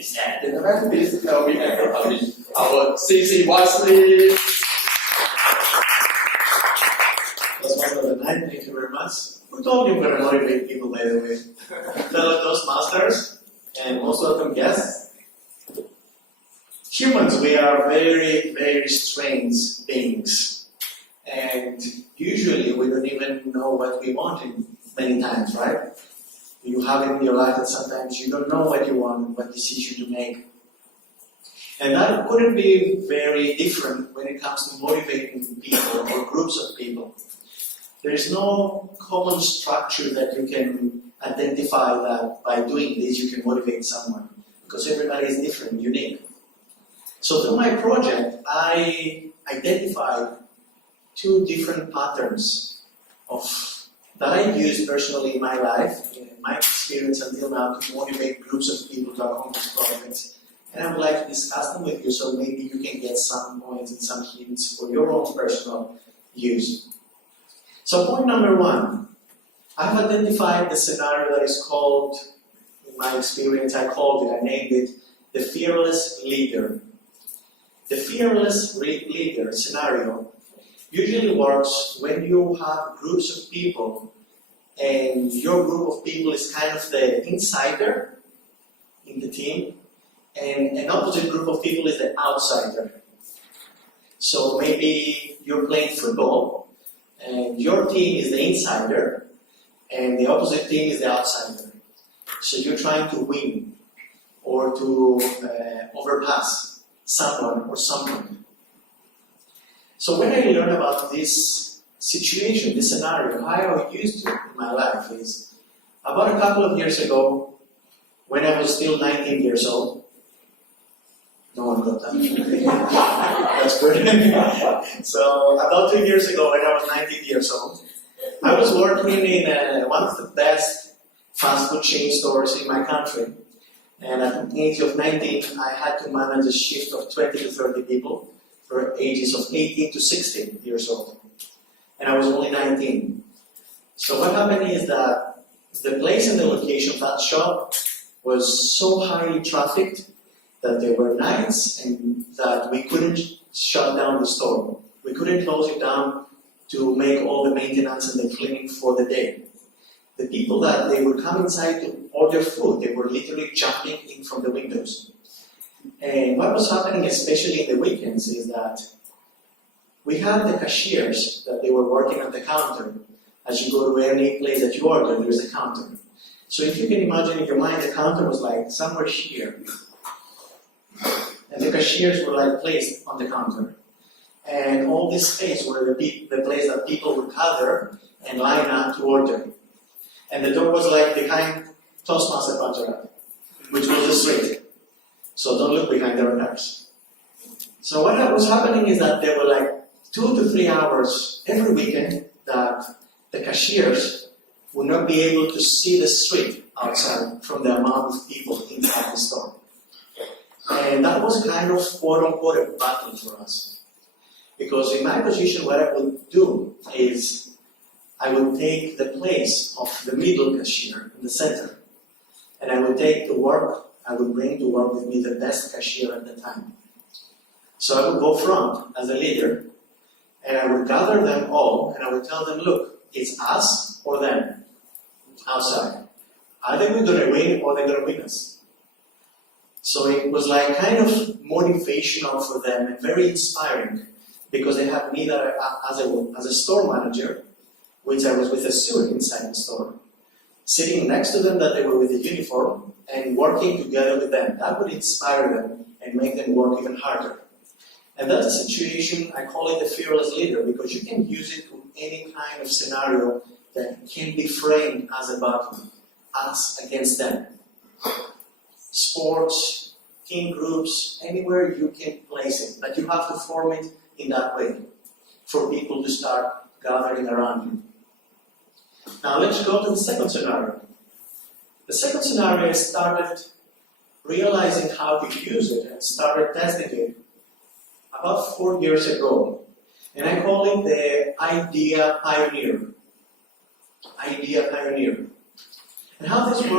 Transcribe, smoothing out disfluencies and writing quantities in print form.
And the very pleased to tell me our CC Vasilis. That's one of the nine. Thank you very much. Who told you we're going to motivate people, by the way? Fellow Toastmasters and most welcome guests. Humans, we are very, very strange beings. And usually we don't even know what we want in many times, right? You have it in your life that sometimes you don't know what you want, what decision to make. And that couldn't be very different when it comes to motivating people or groups of people. There is no common structure that you can identify that by doing this you can motivate someone, because everybody is different, unique. So through my project, I identified two different patterns that I use personally in my life, in my experience until now, to motivate groups of people to accomplish projects. And I would like to discuss them with you so maybe you can get some points and some hints for your own personal use. So point number one, I've identified the scenario that is called, in my experience, I named it, the fearless leader. The fearless leader scenario usually works when you have groups of people and your group of people is kind of the insider in the team and an opposite group of people is the outsider. So maybe you're playing football and your team is the insider and the opposite team is the outsider. So you're trying to win or to overpass someone or something. So when I learned about this situation, this scenario, how I used it in my life is about a couple of years ago, when I was still 19 years old. No one got that. That's good. So about 2 years ago, when I was 19 years old, I was working in one of the best fast food chain stores in my country. And at the age of 19, I had to manage a shift of 20 to 30 people for ages of 18 to 16 years old. And I was only 19. So what happened is that the place and the location of that shop was so highly trafficked that there were nights and that we couldn't shut down the store. We couldn't close it down to make all the maintenance and the cleaning for the day. The people that they would come inside to order food, they were literally jumping in from the windows. And what was happening, especially in the weekends, is that we had the cashiers that they were working at the counter. As you go to any place that you order, there's a counter. So if you can imagine in your mind, the counter was like somewhere here. And the cashiers were like placed on the counter. And all this space were the place that people would gather and line up to order. And the door was like behind Toastmaster Club, which was the street. So don't look behind their cars. So what was happening is that there were like 2 to 3 hours every weekend that the cashiers would not be able to see the street outside from the amount of people inside the store. And that was kind of quote-unquote a battle for us. Because in my position, what I would do is I would take the place of the middle cashier in the center. And I would take to work, I would bring to work with me the best cashier at the time. So I would go front as a leader, and I would gather them all, and I would tell them, look, it's us or them outside. Either we're going to win or they're going to win us. So it was like kind of motivational for them and very inspiring, because they had me that as a store manager, which I was with a suit inside the store, sitting next to them that they were with a uniform and working together with them. That would inspire them and make them work even harder. And that's a situation, I call it the fearless leader, because you can use it to any kind of scenario that can be framed as a battle, us against them. Sports, team groups, anywhere you can place it, but you have to form it in that way for people to start gathering around you. Now let's go to the second scenario. The second scenario, I started realizing how to use it and started testing it about 4 years ago. And I call it the idea pioneer. Idea pioneer. And how this works